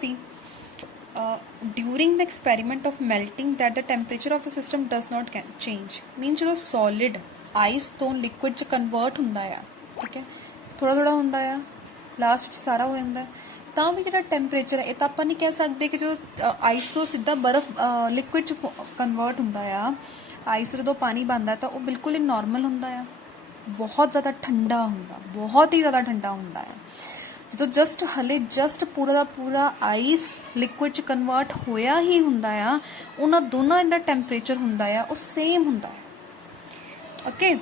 ਅਸੀਂ during the experiment of melting that the temperature of the system does not change means ਜਦੋਂ solid ice ਤੋਂ liquid ਚ convert ਹੁੰਦਾ ਆ, ਠੀਕ ਹੈ, ਥੋੜਾ ਥੋੜਾ ਹੁੰਦਾ ਆ, ਲਾਸਟ ਵਿੱਚ ਸਾਰਾ ਹੋ ਜਾਂਦਾ, ਤਾਂ ਵੀ ਜਿਹੜਾ ਟੈਂਪਰੇਚਰ ਹੈ ਇਹ ਤਾਂ ਆਪਾਂ ਨਹੀਂ ਕਹਿ ਸਕਦੇ ਕਿ ਜੋ ਆਈਸ ਤੋਂ ਸਿੱਧਾ ਬਰਫ਼ ਲਿਕੁਇਡ ਚ ਕਨਵਰਟ ਹੁੰਦਾ ਆ। ਆਈਸ ਜਦੋਂ ਪਾਣੀ ਬਣਦਾ ਤਾਂ ਉਹ ਬਿਲਕੁਲ ਹੀ ਨੋਰਮਲ ਹੁੰਦਾ ਆ, ਬਹੁਤ ਜ਼ਿਆਦਾ ਠੰਡਾ ਹੁੰਦਾ, ਬਹੁਤ ਹੀ ਜ਼ਿਆਦਾ ਠੰਡਾ ਹੁੰਦਾ ਆ। ਜਦੋਂ ਜਸਟ ਪੂਰਾ ਦਾ ਪੂਰਾ ਆਈਸ ਲਿਕੁਇਡ ਚ ਕਨਵਰਟ ਹੋਇਆ ਹੀ ਹੁੰਦਾ ਆ, ਉਹਨਾਂ ਦੋਨਾਂ ਦਾ ਟੈਂਪਰੇਚਰ ਹੁੰਦਾ ਆ ਉਹ ਸੇਮ ਹੁੰਦਾ ਹੈ। Okay,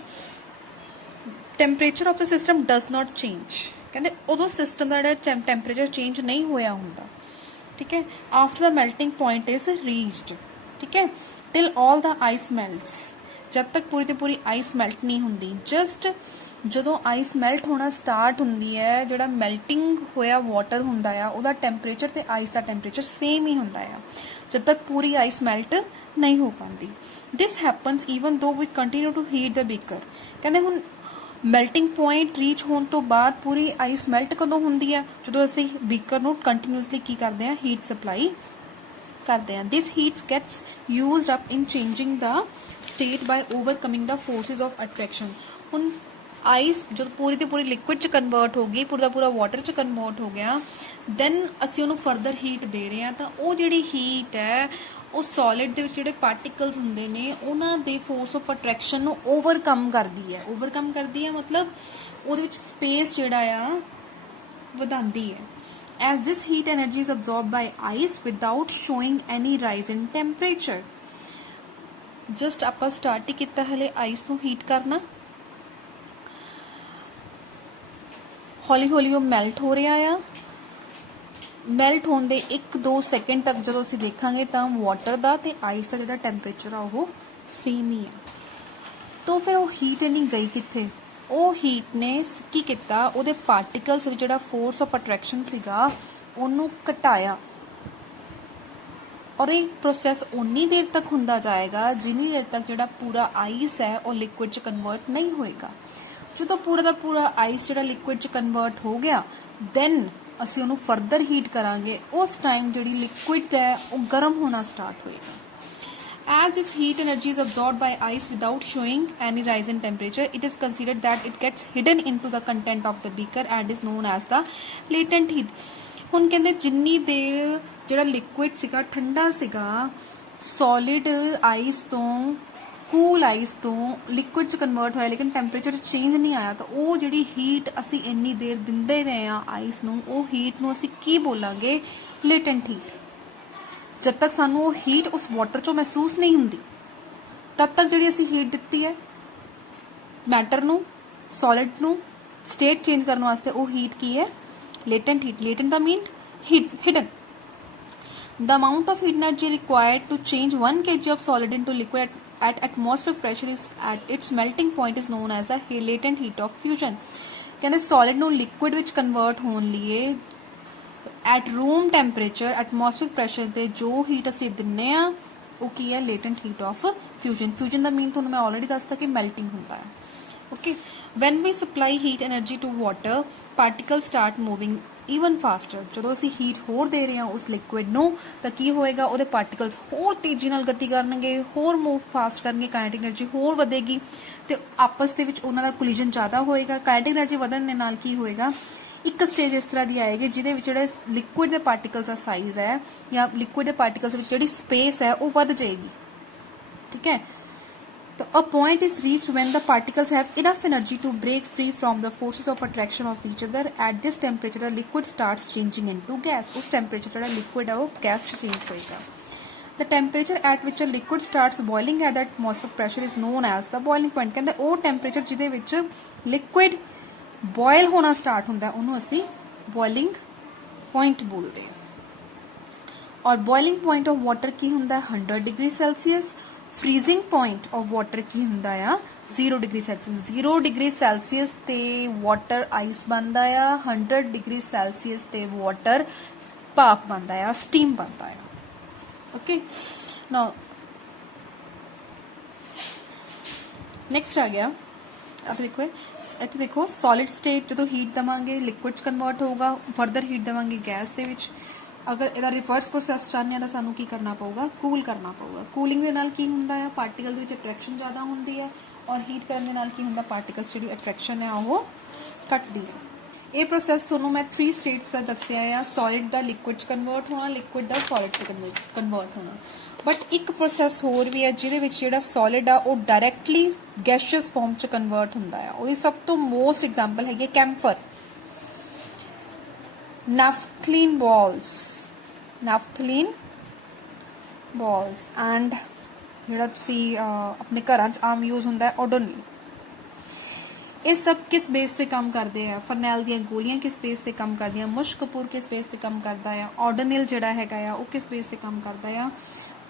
temperature of the system does not change, ਕਹਿੰਦੇ ਉਦੋਂ ਸਿਸਟਮ ਦਾ ਜਿਹੜਾ ਟੈਂਪਰੇਚਰ ਚੇਂਜ ਨਹੀਂ ਹੋਇਆ ਹੁੰਦਾ, ਠੀਕ ਹੈ, after the melting point is reached, ਠੀਕ ਹੈ, ਟਿਲ ਆਲ ਦਾ ਆਈਸ ਮੈਲਟਸ, ਜਦ ਤੱਕ ਪੂਰੀ ਦੀ ਪੂਰੀ ਆਈਸ ਮੈਲਟ ਨਹੀਂ ਹੁੰਦੀ। ਜਸਟ ਜਦੋਂ ਆਈਸ ਮੈਲਟ ਹੋਣਾ ਸਟਾਰਟ ਹੁੰਦੀ ਹੈ, ਜਿਹੜਾ ਮੈਲਟਿੰਗ ਹੋਇਆ ਵਾਟਰ ਹੁੰਦਾ ਆ ਉਹਦਾ ਟੈਂਪਰੇਚਰ ਤੇ ਆਈਸ ਦਾ ਟੈਂਪਰੇਚਰ ਸੇਮ ਹੀ ਹੁੰਦਾ ਆ, ਜਦ ਤੱਕ ਪੂਰੀ ਆਈਸ ਮੈਲਟ ਨਹੀਂ ਹੋ ਪਾਉਂਦੀ। ਦਿਸ ਹੈਪਨਸ ਈਵਨ ਦੋ ਵੀ continue to heat the beaker, ਕਹਿੰਦੇ ਹੁਣ ਮੈਲਟਿੰਗ ਪੁਆਇੰਟ ਰੀਚ ਹੋਣ ਤੋਂ ਬਾਅਦ ਪੂਰੀ ਆਈਸ ਮੈਲਟ ਕਦੋਂ ਹੁੰਦੀ ਹੈ, ਜਦੋਂ ਅਸੀਂ ਬੀਕਰ ਨੂੰ ਕੰਟੀਨਿਊਸਲੀ ਕੀ ਕਰਦੇ ਹਾਂ, ਹੀਟ ਸਪਲਾਈ ਕਰਦੇ ਹਾਂ। This heats gets used up in changing the state by overcoming the forces of attraction. ਹੁਣ ਆਈਸ ਜਦੋਂ ਪੂਰੀ ਦੀ ਪੂਰੀ ਲਿਕੁਇਡ ਚ ਕਨਵਰਟ ਹੋ ਗਈ, ਪੂਰਾ ਦਾ ਪੂਰਾ ਵਾਟਰ ਚ ਕਨਵਰਟ ਹੋ ਗਿਆ, ਦੈਨ ਅਸੀਂ ਉਹਨੂੰ ਫਰਦਰ ਹੀਟ ਦੇ ਰਹੇ ਹਾਂ, ਤਾਂ ਉਹ ਜਿਹੜੀ ਹੀਟ ਹੈ ਉਹ ਸੋਲਿਡ ਦੇ ਵਿੱਚ ਜਿਹੜੇ ਪਾਰਟੀਕਲਸ ਹੁੰਦੇ ਨੇ ਉਹਨਾਂ ਦੇ ਫੋਰਸ ਆਫ ਅਟਰੈਕਸ਼ਨ ਨੂੰ ਓਵਰਕਮ ਕਰਦੀ ਹੈ। ਓਵਰਕਮ ਕਰਦੀ ਹੈ ਮਤਲਬ ਉਹਦੇ ਵਿੱਚ ਸਪੇਸ ਜਿਹੜਾ ਆ ਵਧਾਉਂਦੀ ਹੈ। as this heat energy is absorbed by ice without showing any rise in temperature। just ਆਪਾਂ ਸਟਾਰਟ ਹੀ ਕੀਤਾ ਹਲੇ ਆਈਸ ਨੂੰ ਹੀਟ ਕਰਨਾ, ਹੌਲੀ ਹੌਲੀ ਉਹ ਮੈਲਟ ਹੋ ਰਿਹਾ ਆ। ਮੈਲਟ ਹੋਣ ਦੇ 1-2 ਸੈਕਿੰਡ ਤੱਕ ਜਦੋਂ ਅਸੀਂ ਦੇਖਾਂਗੇ ਤਾਂ ਵਾਟਰ ਦਾ ਤੇ ਆਈਸ ਦਾ ਜਿਹੜਾ ਟੈਂਪਰੇਚਰ ਆ ਉਹ ਸੇਮ ਹੀ ਆ। ਤਾਂ ਫਿਰ ਉਹ ਹੀਟ ਇੰਨੀ ਗਈ ਕਿੱਥੇ? ਉਹ ਹੀਟ ਨੇ ਕੀ ਕੀਤਾ, ਉਹਦੇ ਪਾਰਟੀਕਲਸ ਵਿੱਚ ਜਿਹੜਾ ਫੋਰਸ ਆਫ ਅਟਰੈਕਸ਼ਨ ਸੀਗਾ ਉਹਨੂੰ ਘਟਾਇਆ, ਔਰ ਇਹ ਪ੍ਰੋਸੈਸ ਉਨੀ ਦੇਰ ਤੱਕ ਹੁੰਦਾ ਜਾਏਗਾ ਜਿੰਨੀ ਦੇਰ ਤੱਕ ਜਿਹੜਾ ਪੂਰਾ ਆਈਸ ਹੈ ਉਹ ਲਿਕੁਇਡ 'ਚ ਕਨਵਰਟ ਨਹੀਂ ਹੋਏਗਾ। ਜਦੋਂ ਪੂਰਾ ਦਾ ਪੂਰਾ ਆਈਸ ਜਿਹੜਾ ਲਿਕੁਇਡ 'ਚ ਕਨਵਰਟ ਹੋ ਗਿਆ, ਦੈਨ ਅਸੀਂ ਉਹਨੂੰ ਫਰਦਰ ਹੀਟ ਕਰਾਂਗੇ। ਉਸ ਟਾਈਮ ਜਿਹੜੀ ਲਿਕੁਇਡ ਹੈ ਉਹ ਗਰਮ ਹੋਣਾ ਸਟਾਰਟ ਹੋਏਗਾ। As this heat energy is absorbed by ice without showing any rise in temperature, it is considered that it gets hidden into the content of the beaker and is known as the latent heat। ਹੁਣ ਕਹਿੰਦੇ ਜਿੰਨੀ ਦੇਰ ਜਿਹੜਾ liquid ਸੀਗਾ ਠੰਡਾ ਸੀਗਾ, solid ice ਤੋਂ cool ice ਤੋਂ ਲਿਕੁਇਡ 'ਚ ਕਨਵਰਟ ਹੋਇਆ ਲੇਕਿਨ ਟੈਂਪਰੇਚਰ ਚੇਂਜ ਨਹੀਂ ਆਇਆ, ਤਾਂ ਉਹ ਜਿਹੜੀ ਹੀਟ ਅਸੀਂ ਇੰਨੀ ਦੇਰ ਦਿੰਦੇ ਰਹੇ ਹਾਂ ਆਈਸ ਨੂੰ, ਉਹ ਹੀਟ ਨੂੰ ਅਸੀਂ ਕੀ ਬੋਲਾਂਗੇ? Latent heat. ਜਦ ਤੱਕ ਸਾਨੂੰ ਉਹ ਹੀਟ ਉਸ ਵਾਟਰ 'ਚੋਂ ਮਹਿਸੂਸ ਨਹੀਂ ਹੁੰਦੀ, ਤਦ ਤੱਕ ਜਿਹੜੀ ਅਸੀਂ ਹੀਟ ਦਿੱਤੀ ਹੈ ਮੈਟਰ ਨੂੰ, ਸੋਲਿਡ ਨੂੰ ਸਟੇਟ ਚੇਂਜ ਕਰਨ ਵਾਸਤੇ, ਉਹ ਹੀਟ ਕੀ ਹੈ? Latent heat. Latent the mean hidden. The amount of heat energy required to change 1 kg of solid into liquid at atmospheric pressure is at its melting point is known as the latent heat of fusion। ਕਹਿੰਦੇ solid ਨੂੰ liquid ਵਿੱਚ convert ਹੋਣ ਲਈ at room temperature atmospheric pressure ਤੇ ਜੋ heat ਅਸੀਂ ਦਿੰਨੇ ਆ ਉਹ ਕੀ ਹੈ? latent heat of fusion। fusion the mean ਤੁਹਾਨੂੰ ਮੈਂ already ਦੱਸਤਾ ਕਿ melting ਹੁੰਦਾ ਹੈ। okay, when we supply heat energy to water particles start moving even faster। ਜਦੋਂ ਅਸੀਂ ਹੀਟ ਹੋਰ ਦੇ ਰਹੇ ਹਾਂ ਉਸ ਲਿਕੁਇਡ ਨੂੰ ਤਾਂ ਕੀ ਹੋਏਗਾ? ਉਹਦੇ ਪਾਰਟੀਕਲਸ ਹੋਰ ਤੇਜ਼ੀ ਨਾਲ ਗਤੀ ਕਰਨਗੇ, ਹੋਰ ਮੂਵ ਫਾਸਟ ਕਰਨਗੇ, ਕਾਈਨੈਟਿਕ ਐਨਰਜੀ ਹੋਰ ਵਧੇਗੀ ਤੇ ਆਪਸ ਦੇ ਵਿੱਚ ਉਹਨਾਂ ਦਾ ਕੋਲੀਜਨ ਜ਼ਿਆਦਾ ਹੋਏਗਾ। ਕਾਈਨੈਟਿਕ ਐਨਰਜੀ ਵਧਣ ਦੇ ਨਾਲ ਕੀ ਹੋਏਗਾ? ਇੱਕ ਸਟੇਜ ਇਸ ਤਰ੍ਹਾਂ ਦੀ ਆਏਗੀ ਜਿਹਦੇ ਵਿੱਚ ਜਿਹੜੇ ਲਿਕੁਇਡ ਦੇ ਪਾਰਟੀਕਲਸ ਦਾ ਸਾਈਜ਼ ਹੈ ਜਾਂ ਲਿਕੁਇਡ ਦੇ ਪਾਰਟੀਕਲਸ ਵਿੱਚ ਜਿਹੜੀ ਸਪੇਸ ਹੈ ਉਹ ਵੱਧ ਜਾਏਗੀ, ਠੀਕ ਹੈ। So a point is reached when the particles have enough energy to break free from the forces of attraction of each other। At this temperature the liquid starts changing into gas। उस temperature ਜਿਹੜਾ liquid ਹੈ ਉਹ gas ਚ change ਹੋਏਗਾ। The temperature at which a liquid starts boiling at the atmospheric pressure is known as the boiling point। ਕਹਿੰਦੇ ਉਹ temperature ਜਿਹਦੇ ਵਿੱਚ liquid boil ਹੋਣਾ start ਹੁੰਦਾ ਉਹਨੂੰ ਅਸੀਂ boiling point ਬੋਲਦੇ ਹਾਂ। ਔਰ boiling point of water ਕੀ ਹੁੰਦਾ? 100 degree Celsius। freezing point of water ਕੀ ਹੁੰਦਾ ਆ? 0 degree Celsius। 0 degree Celsius ਤੇ water ice ਬਣਦਾ ਆ, 100 degree Celsius ਤੇ water ਭਾਪ ਬਣਦਾ ਆ, steam ਬਣਦਾ ਆ। okay, now next ਆ ਗਿਆ ਇੱਥੇ ਦੇਖੋ solid state ਜਦੋਂ heat ਦਵਾਂਗੇ liquid ਚ convert ਹੋਊਗਾ, further heat ਦਵਾਂਗੇ gas ਦੇ ਵਿੱਚ, अगर ਇਹਦਾ ਰਿਵਰਸ ਪ੍ਰੋਸੈਸ ਚਾਹੁੰਦੇ ਆ ਤਾਂ ਸਾਨੂੰ ਕੀ ਕਰਨਾ ਪਊਗਾ, ਕੂਲ ਕਰਨਾ ਪਊਗਾ। ਕੂਲਿੰਗ ਦੇ ਨਾਲ ਕੀ ਹੁੰਦਾ ਆ, ਪਾਰਟੀਕਲ ਦੇ ਵਿੱਚ ਅਟਰੈਕਸ਼ਨ ਜ਼ਿਆਦਾ ਹੁੰਦੀ ਹੈ, ਔਰ ਹੀਟ ਕਰਨ ਦੇ ਨਾਲ ਕੀ ਹੁੰਦਾ, ਪਾਰਟੀਕਲਸ ਜਿਹੜੀ ਅਟਰੈਕਸ਼ਨ ਹੈ ਉਹ ਘਟਦੀ ਹੈ। ਇਹ ਪ੍ਰੋਸੈਸ ਤੁਹਾਨੂੰ ਮੈਂ 3 ਸਟੇਟਸ ਦਾ ਦੱਸਿਆ ਆ, ਸੋਲਿਡ ਦਾ ਲਿਕੁਇਡ 'ਚ ਕਨਵਰਟ ਹੋਣਾ, ਲਿਕੁਇਡ ਦਾ ਸੋਲਿਡ 'ਚ ਕਨਵਰਟ ਹੋਣਾ। ਬਟ ਇੱਕ ਪ੍ਰੋਸੈਸ ਹੋਰ ਵੀ ਹੈ ਜਿਹਦੇ ਵਿੱਚ ਜਿਹੜਾ ਸੋਲਿਡ ਆ ਉਹ ਡਾਇਰੈਕਟਲੀ ਗੈਸ਼ੀਅਸ ਫਾਰਮ 'ਚ ਕਨਵਰਟ ਹੁੰਦਾ ਆ। ਉਹਦੀ ਸਭ ਤੋਂ ਮੋਸਟ ਐਗਜ਼ਾਮਪਲ ਹੈਗੀ ਹੈ ਕੈਂਫਰ, naphthalene balls ਐਂਡ ਜਿਹੜਾ ਤੁਸੀਂ ਆਪਣੇ ਘਰਾਂ 'ਚ ਆਮ ਯੂਜ਼ ਹੁੰਦਾ ਹੈ ਓਡੋਨਿਲ। ਇਹ ਸਭ ਕਿਸ ਬੇਸ ਤੇ ਕੰਮ ਕਰਦੇ ਆ, ਫਰਨੈਲ ਦੀਆਂ ਗੋਲੀਆਂ ਕਿਸ ਬੇਸ ਤੇ ਕੰਮ ਕਰਦੀਆਂ, ਮੁਸ਼ਕ ਕਪੂਰ ਕਿਸ ਬੇਸ ਤੇ ਕੰਮ ਕਰਦਾ ਆ, ਓਡੋਨਿਲ ਜਿਹੜਾ ਹੈਗਾ ਆ ਉਹ ਕਿਸ ਬੇਸ ਤੇ ਕੰਮ ਕਰਦਾ ਆ,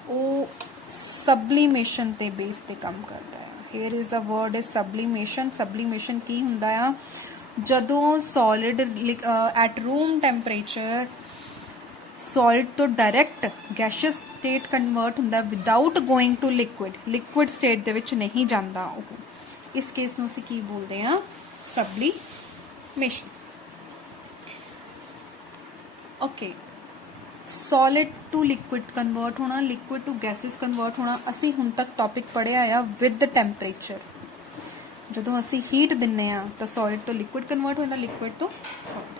ਉਹ ਸਬਲੀਮੇਸ਼ਨ ਤੇ ਬੇਸ ਤੇ ਕੰਮ ਕਰਦਾ ਆ। Here is the word is sublimation. Sublimation ਕੀ ਹੁੰਦਾ ਆ, ਜਦੋਂ solid at room temperature solid ਤੋਂ ਡਾਇਰੈਕਟ ਗੈਸ਼ੀਅਸ ਸਟੇਟ ਕਨਵਰਟ ਹੁੰਦਾ without going to liquid state ਦੇ ਵਿੱਚ ਨਹੀਂ ਜਾਂਦਾ ਉਹ। ਇਸ ਕੇਸ ਨੂੰ ਅਸੀਂ ਕੀ ਬੋਲਦੇ ਹਾਂ, sublimation. Okay, solid to liquid convert ਹੋਣਾ, ਲਿਕੁਇਡ ਟੂ ਗੈਸਿਸ ਕਨਵਰਟ ਹੋਣਾ, ਅਸੀਂ ਹੁਣ ਤੱਕ ਟੌਪਿਕ ਪੜ੍ਹਿਆ ਆ ਵਿਦ ਟੈਂਪਰੇਚਰ। ਜਦੋਂ ਅਸੀਂ ਹੀਟ ਦਿੰਨੇ ਆ ਤਾਂ ਸੋਲਿਡ ਤੋਂ ਲਿਕੁਇਡ ਕਨਵਰਟ ਹੁੰਦਾ, ਲਿਕੁਇਡ ਤੋਂ ਸੋਲਿਡ।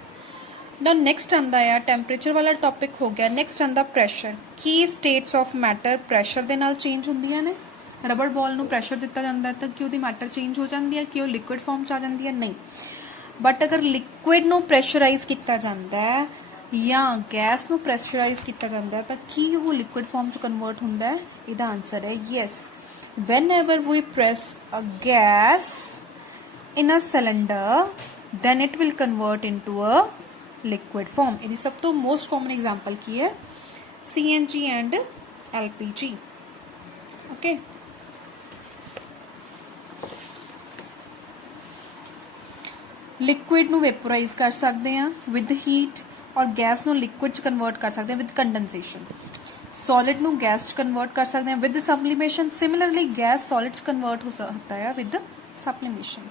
ਨਾउ ਨੈਕਸਟ ਆਂਦਾ ਆ ਟੈਂਪਰੇਚਰ ਵਾਲਾ ਟੌਪਿਕ ਹੋ ਗਿਆ। ਨੈਕਸਟ ਆਂਦਾ ਪ੍ਰੈਸ਼ਰ। ਕੀ ਸਟੇਟਸ ਆਫ ਮੈਟਰ ਪ੍ਰੈਸ਼ਰ ਦੇ ਨਾਲ ਚੇਂਜ ਹੁੰਦੀਆਂ ਨੇ? ਰਬੜ ਬਾਲ ਨੂੰ ਪ੍ਰੈਸ਼ਰ ਦਿੱਤਾ ਜਾਂਦਾ ਤਾਂ ਕਿ ਉਹਦੀ ਮੈਟਰ ਚੇਂਜ ਹੋ ਜਾਂਦੀ ਹੈ, ਕਿ ਉਹ ਲਿਕੁਇਡ ਫਾਰਮ 'ਚ ਆ ਜਾਂਦੀ ਹੈ? ਨਹੀਂ। ਬਟ ਅਗਰ ਲਿਕੁਇਡ ਨੂੰ ਪ੍ਰੈਸ਼ਰਾਈਜ਼ ਕੀਤਾ ਜਾਂਦਾ ਹੈ ਜਾਂ ਗੈਸ ਨੂੰ ਪ੍ਰੈਸ਼ਰਾਈਜ਼ ਕੀਤਾ ਜਾਂਦਾ ਹੈ ਤਾਂ ਕੀ ਉਹ ਲਿਕੁਇਡ ਫਾਰਮ 'ਚ ਕਨਵਰਟ ਹੁੰਦਾ ਹੈ? ਇਹਦਾ ਆਂਸਰ ਹੈ yes. whenever we press a gas in a cylinder then it will convert into a liquid form। ਇਹਦੀ ਸਭ ਤੋਂ most common example ਕੀ ਹੈ? CNG and LPG। okay, liquid ਨੂੰ ਵੈਪੋਰਾਈਜ਼ ਕਰ ਸਕਦੇ ਆ ਵਿਦ ਹੀਟ, ਔਰ ਗੈਸ ਨੂੰ ਲਿਕੁਇਡ 'ਚ ਕਨਵਰਟ ਕਰ ਸਕਦੇ ਆ ਵਿਦ ਕੰਡੈਂਸੇਸ਼ਨ। सॉलिड ਨੂੰ गैस च कन्वर्ट कर सकते हैं with sublimation. Similarly gas solid च कन्वर्ट हो सकता है विद सब्लिमेशन।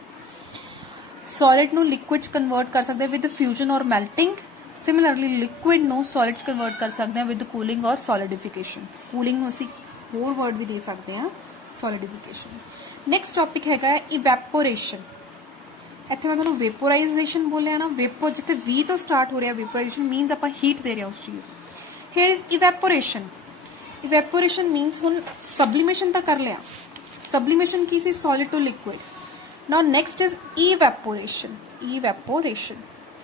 सॉलिड ਨੂੰ लिक्विड च कन्वर्ट कर सकते हैं विद फ्यूजन और मेल्टिंग। सिमिलरली लिक्विड ਨੂੰ सॉलिड च कन्वर्ट कर सकते हैं विद कूलिंग और सॉलिडिफिकेशन। कूलिंग ਨੂੰ ਅਸੀਂ ਹੋਰ वर्ड भी दे सकते हैं, सॉलिडिफिकेशन। नेक्स्ट टॉपिक हैगा इवैपोरेशन। ਇੱਥੇ ਮੈਂ ਤੁਹਾਨੂੰ वेपोराइजेशन बोलिया ना, वेपो जिथे V ਤੋਂ स्टार्ट हो रहा, वेपोराइजेशन मीनस ਆਪਾਂ हीट दे रहे उस चीज़। here is evaporation। evaporation means ਹੁਣ sublimation ਤਾਂ ਕਰ ਲਿਆ, sublimation Ki C? solid to liquid। now next is evaporation।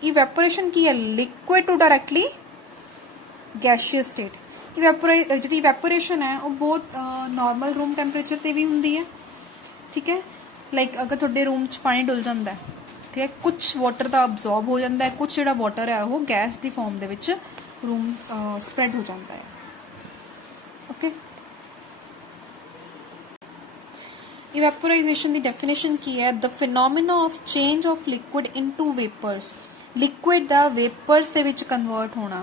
evaporation ਕੀ ਹੈ? liquid to directly gaseous state। ਜਿਹੜੀ evaporation ਹੈ ਉਹ ਬਹੁਤ normal room temperature ਤੇ ਵੀ ਹੁੰਦੀ ਹੈ, ਠੀਕ ਹੈ। ਲਾਈਕ ਅਗਰ ਤੁਹਾਡੇ ਰੂਮ 'ਚ ਪਾਣੀ ਡੁੱਲ ਜਾਂਦਾ ਹੈ, ਠੀਕ ਹੈ, ਕੁਝ ਵਾਟਰ ਤਾਂ ਅਬਜ਼ੌਰਬ ਹੋ ਜਾਂਦਾ ਹੈ, ਕੁਝ ਜਿਹੜਾ ਵਾਟਰ ਹੈ ਉਹ ਗੈਸ ਦੀ ਫਾਰਮ ਦੇ ਵਿੱਚ रूम स्प्रेड हो जाता है। ओके, इवैपोराइजेशन दी डेफिनेशन की है? The phenomena of change of liquid into vapours. Liquid दा वेपर्स दे विच कन्वर्ट होना।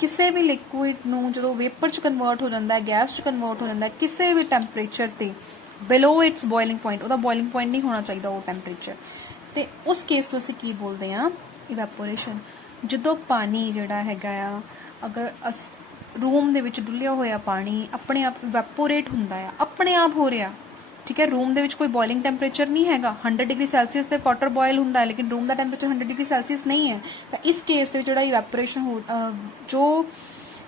किसी भी लिक्विड नूं जदों वेपर च कन्वर्ट हो जाता है, गैस च कन्वर्ट हो जाता है, किसी भी टैंपरेचर ते बिलो इट्स बॉइलिंग पॉइंट, ਉਹਦਾ बॉइलिंग पॉइंट नहीं होना चाहिए वो टैंपरेचर, ਤੇ उस केस ਤੋਂ ਅਸੀਂ ਕੀ ਬੋਲਦੇ ਹਾਂ? इवैपोरेशन। ਜਦੋਂ ਪਾਣੀ ਜਿਹੜਾ ਹੈਗਾ ਆ, ਅਗਰ ਰੂਮ ਦੇ ਵਿੱਚ ਡੁੱਲਿਆ ਹੋਇਆ ਪਾਣੀ ਆਪਣੇ ਆਪ ਇਵੈਪੋਰੇਟ ਹੁੰਦਾ ਆ, ਆਪਣੇ ਆਪ ਹੋ ਰਿਹਾ, ਠੀਕ ਹੈ। ਰੂਮ ਦੇ ਵਿੱਚ ਕੋਈ ਬੋਇਲਿੰਗ ਟੈਂਪਰੇਚਰ ਨਹੀਂ ਹੈਗਾ, 100 ਡਿਗਰੀ ਸੈਲਸੀਅਸ ਤੇ ਵਾਟਰ ਬੋਇਲ ਹੁੰਦਾ ਹੈ, ਲੇਕਿਨ ਰੂਮ ਦਾ ਟੈਂਪਰੇਚਰ 100 ਡਿਗਰੀ ਸੈਲਸੀਅਸ ਨਹੀਂ ਹੈ। ਤਾਂ ਇਸ ਕੇਸ ਦੇ ਵਿੱਚ ਜਿਹੜਾ ਇਵੈਪੋਰੇਸ਼ਨ ਜੋ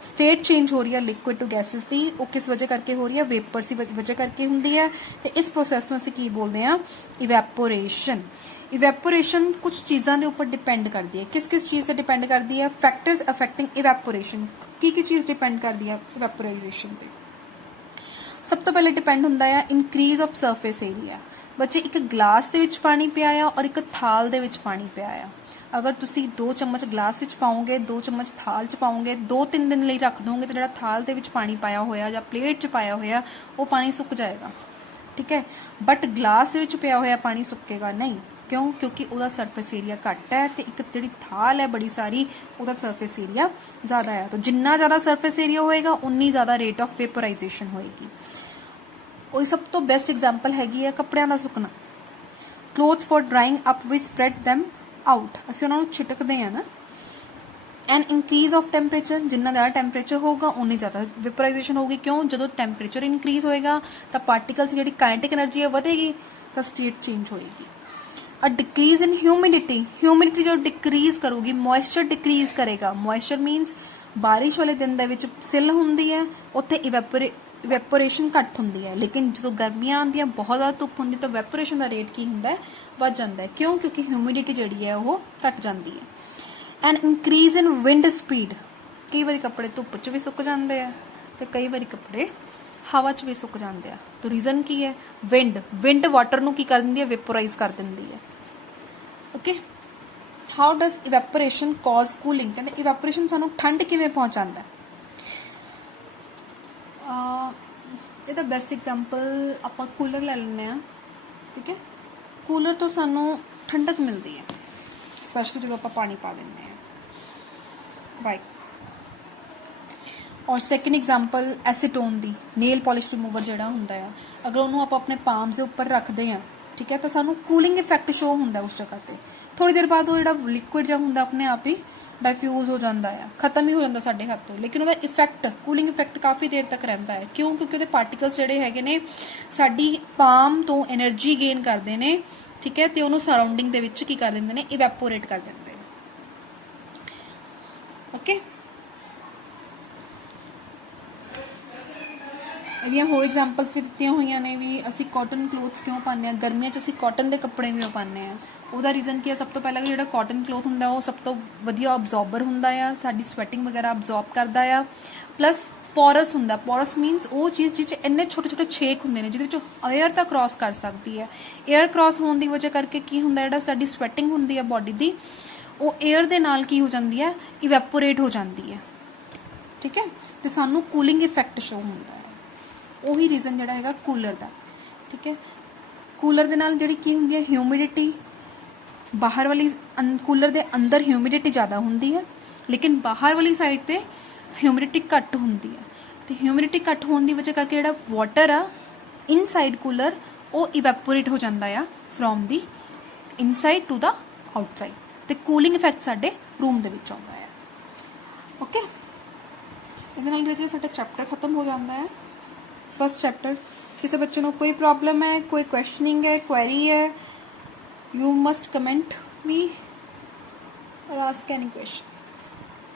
ਸਟੇਟ ਚੇਂਜ ਹੋ ਰਹੀ ਹੈ ਲਿਕੁਇਡ ਟੂ ਗੈਸਿਸ ਦੀ, ਉਹ ਕਿਸ ਵਜ੍ਹਾ ਕਰਕੇ ਹੋ ਰਹੀ ਹੈ? ਵੇਪਰਸ ਦੀ ਵਜ੍ਹਾ ਕਰਕੇ ਹੁੰਦੀ ਹੈ। ਤੇ ਇਸ ਪ੍ਰੋਸੈਸ ਨੂੰ ਅਸੀਂ ਕੀ ਬੋਲਦੇ ਹਾਂ? ਇਵੈਪੋਰੇਸ਼ਨ। ਇਵੈਪੋਰੇਸ਼ਨ ਕੁਝ ਚੀਜ਼ਾਂ ਦੇ ਉੱਪਰ ਡਿਪੈਂਡ ਕਰਦੀ ਹੈ। ਕਿਸ ਚੀਜ਼ ਤੇ ਡਿਪੈਂਡ ਕਰਦੀ ਹੈ? Factors affecting evaporation. ਕੀ ਚੀਜ਼ ਡਿਪੈਂਡ ਕਰਦੀ ਹੈ ਇਵੈਪੋਰਾਈਜੇਸ਼ਨ ਤੇ? ਸਭ ਤੋਂ ਪਹਿਲੇ ਡਿਪੈਂਡ ਹੁੰਦਾ ਹੈ ਇਨਕਰੀਜ਼ ਆਫ ਸਰਫੇਸ ਏਰੀਆ। ਬੱਚੇ, ਇੱਕ ਗਲਾਸ ਦੇ ਵਿੱਚ ਪਾਣੀ ਪਿਆ ਆ ਔਰ ਇੱਕ ਥਾਲ ਦੇ ਵਿੱਚ ਪਾਣੀ ਪਿਆ ਆ। ਅਗਰ ਤੁਸੀਂ 2 ਚਮਚ ਗਲਾਸ ਵਿੱਚ ਪਾਓਗੇ, 2 ਚਮਚ ਥਾਲ 'ਚ ਪਾਓਗੇ, 2-3 ਦਿਨ ਲਈ ਰੱਖ ਦੋਗੇ ਤਾਂ ਜਿਹੜਾ ਥਾਲ ਦੇ ਵਿੱਚ ਪਾਣੀ ਪਾਇਆ ਹੋਇਆ ਜਾਂ ਪਲੇਟ 'ਚ ਪਾਇਆ ਹੋਇਆ ਉਹ ਪਾਣੀ ਸੁੱਕ ਜਾਏਗਾ, ਠੀਕ ਹੈ। ਬਟ ਗਲਾਸ ਦੇ ਵਿੱਚ ਪਿਆ ਹੋਇਆ ਪਾਣੀ ਸੁੱਕੇਗਾ ਨਹੀਂ। ਕਿਉਂ? ਕਿਉਂਕਿ ਉਹਦਾ ਸਰਫੇਸ ਏਰੀਆ ਘੱਟ ਹੈ ਤੇ ਇੱਕ ਜਿਹੜੀ ਥਾਲ ਹੈ ਬੜੀ ਸਾਰੀ, ਉਹਦਾ ਸਰਫੇਸ ਏਰੀਆ ਜ਼ਿਆਦਾ ਹੈ। ਤਾਂ ਜਿੰਨਾ ਜ਼ਿਆਦਾ ਸਰਫੇਸ ਏਰੀਆ ਹੋਏਗਾ ਉਨੀ ਜ਼ਿਆਦਾ ਰੇਟ ਆਫ वेपोराइजेशन ਹੋਏਗੀ। ਉਹ ਸਭ ਤੋਂ ਬੈਸਟ ਐਗਜ਼ਾਮਪਲ ਹੈਗੀ ਹੈ ਕੱਪੜਿਆਂ ਦਾ ਸੁੱਕਣਾ। Clothes for drying up we spread them out. ਅਸੀਂ ਉਹਨਾਂ ਨੂੰ ਛਿਟਕਦੇ ਆ ਨਾ, एंड इंक्रीज ऑफ टैंपरेचर, जिन्ना ज़्यादा टैंपरेचर होगा उन्नी ज़्यादा वेपराइजेशन होगी। क्यों? जो टैंपरेचर इंक्रीज होएगा तो पार्टिकल्स की जी काइनेटिक एनर्जी है वधेगी तो स्टेट चेंज होएगी। A decrease in humidity, humidity जो डिक्रीज करूगी, मॉइस्चर डिक्रीज करेगा। मॉइस्चर मीनस बारिश वाले दिन दे विच सिल हुंदी है, उत्थे इवैपोरेशन घट हुंदी है, लेकिन जो गर्मियां आंदियां बहुत ज़्यादा धुप हुंदी तो वैपोरेशन का रेट की हुंदा है, वध जांदा है। क्यों? क्योंकि ह्यूमिडिटी जिहड़ी है वो घट जांदी है। And increase in wind speed, कई बार कपड़े धुप च भी सुक जाते हैं तो कई बार कपड़े हवा च भी सुक जाते हैं। तो रीजन की है? विंड। विंड वाटर नू की कर दिंदी है? वेपोराइज कर दिंदी है। Okay, how does evaporation cause cooling? कहते इवैपोरेशन सानू ठंड किवें पहुंचाता है? ਇਹਦਾ ਬੈਸਟ ਐਗਜ਼ਾਮਪਲ ਆਪਾਂ ਕੂਲਰ ਲੈ ਲੈਂਦੇ ਆ। ਠੀਕ ਹੈ, ਕੂਲਰ ਤੋਂ ਸਾਨੂੰ ਠੰਡਕ ਮਿਲਦੀ ਹੈ, ਸਪੈਸ਼ਲੀ ਜਦੋਂ ਆਪਾਂ ਪਾਣੀ ਪਾ ਦਿੰਦੇ ਆ। ਬਾਈ और सैकेंड एग्जाम्पल एसीटोन दी, नेल पॉलिश रिमूवर जिहड़ा हुंदा है, अगर उन्होंने आप अपने पाम्स के उपर रखते हैं, ठीक है, तो सानू कूलिंग इफेक्ट शो होंदा उस जगह ते। थोड़ी देर बाद वो जिहड़ा लिक्विड जिहा हुंदा अपने आप ही डाइफ्यूज हो जाता है, खत्म ही हो जाता साडे हथ तो, लेकिन उसका इफेक्ट कूलिंग इफेक्ट काफ़ी देर तक रहिंदा है। क्यों? क्योंकि वो पार्टिकल्स जिहड़े हैगे ने साडी पाम तो एनर्जी गेन करते हैं, ठीक है, तो उन्होंने सराउंडिंग दे विच की कर दिंदे ने, इवैपोरेट कर दिंदे। ओके, ਇਹਦੀਆਂ ਹੋਰ ਐਗਜ਼ਾਮਪਲਸ ਵੀ ਦਿੱਤੀਆਂ ਹੋਈਆਂ ਨੇ ਵੀ ਅਸੀਂ ਕਾਟਨ ਕਲੋਥਸ ਕਿਉਂ ਪਾਉਂਦੇ ਆ, ਗਰਮੀਆਂ 'ਚ ਅਸੀਂ ਕਾਟਨ ਦੇ ਕੱਪੜੇ ਕਿਉਂ ਪਾਉਂਦੇ ਆ। ਉਹਦਾ ਰੀਜ਼ਨ ਕੀ ਹੈ? ਸਭ ਤੋਂ ਪਹਿਲਾਂ ਜਿਹੜਾ ਕਾਟਨ ਕਲੋਥ ਹੁੰਦਾ ਉਹ ਸਭ ਤੋਂ ਵਧੀਆ ਅਬਜ਼ੌਰਬਰ ਹੁੰਦਾ ਆ, ਸਾਡੀ ਸਵੈਟਿੰਗ ਵਗੈਰਾ ਅਬਜ਼ੌਰਬ ਕਰਦਾ ਆ, ਪਲੱਸ ਪੋਰਸ ਹੁੰਦਾ। ਪੋਰਸ ਮੀਨਸ ਉਹ ਚੀਜ਼ ਜਿਹ 'ਚ ਇੰਨੇ ਛੋਟੇ ਛੋਟੇ ਛੇਕ ਹੁੰਦੇ ਨੇ ਜਿਹਦੇ ਵਿੱਚ ਏਅਰ ਤਾਂ ਕ੍ਰਾਸ ਕਰ ਸਕਦੀ ਹੈ। ਏਅਰ ਕ੍ਰਾਸ ਹੋਣ ਦੀ ਵਜ੍ਹਾ ਕਰਕੇ ਕੀ ਹੁੰਦਾ, ਜਿਹੜਾ ਸਾਡੀ ਸਵੈਟਿੰਗ ਹੁੰਦੀ ਹੈ ਬੋਡੀ ਦੀ, ਉਹ ਏਅਰ ਦੇ ਨਾਲ ਕੀ ਹੋ ਜਾਂਦੀ ਹੈ, ਇਵੈਪੋਰੇਟ ਹੋ ਜਾਂਦੀ ਹੈ। ਠੀਕ ਹੈ, ਤੇ ਸਾਨੂੰ ਕੂਲਿੰਗ ਇਫੈਕਟ ਸ਼ੋ ਹੁੰਦਾ। ਉਹੀ ਰੀਜ਼ਨ ਜਿਹੜਾ ਹੈਗਾ ਕੂਲਰ ਦਾ। ਠੀਕ ਹੈ, ਕੂਲਰ ਦੇ ਨਾਲ ਜਿਹੜੀ ਕੀ ਹੁੰਦੀ ਹੈ, ਹਿਊਮਿਡਿਟੀ ਬਾਹਰ ਵਾਲੀ, ਕੂਲਰ ਦੇ ਅੰਦਰ ਹਿਊਮਿਡਿਟੀ ਜ਼ਿਆਦਾ ਹੁੰਦੀ ਹੈ, ਲੇਕਿਨ ਬਾਹਰ ਵਾਲੀ ਸਾਈਡ ਤੇ ਹਿਊਮਿਡਿਟੀ ਘੱਟ ਹੁੰਦੀ ਹੈ। ਤੇ ਹਿਊਮਿਡਿਟੀ ਘੱਟ ਹੋਣ ਦੀ ਵਜ੍ਹਾ ਕਰਕੇ ਜਿਹੜਾ ਵਾਟਰ ਆ ਇਨਸਾਈਡ ਕੂਲਰ ਉਹ ਇਵੈਪੋਰੇਟ ਹੋ ਜਾਂਦਾ ਆ from the inside to the outside, ਤੇ ਕੂਲਿੰਗ ਇਫੈਕਟ ਸਾਡੇ ਰੂਮ ਦੇ ਵਿੱਚ ਆਉਂਦਾ ਹੈ। ਓਕੇ, ਇਹਦੇ ਨਾਲ ਵਿੱਚ ਸਾਡਾ ਚੈਪਟਰ ਖਤਮ ਹੋ ਜਾਂਦਾ ਹੈ, फर्स्ट चैप्टर। किसी बच्चे को कोई प्रॉब्लम है, कोई क्वेश्चनिंग है, क्वेरी है, यू मस्ट कमेंट मी और ask any question.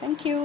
Thank you.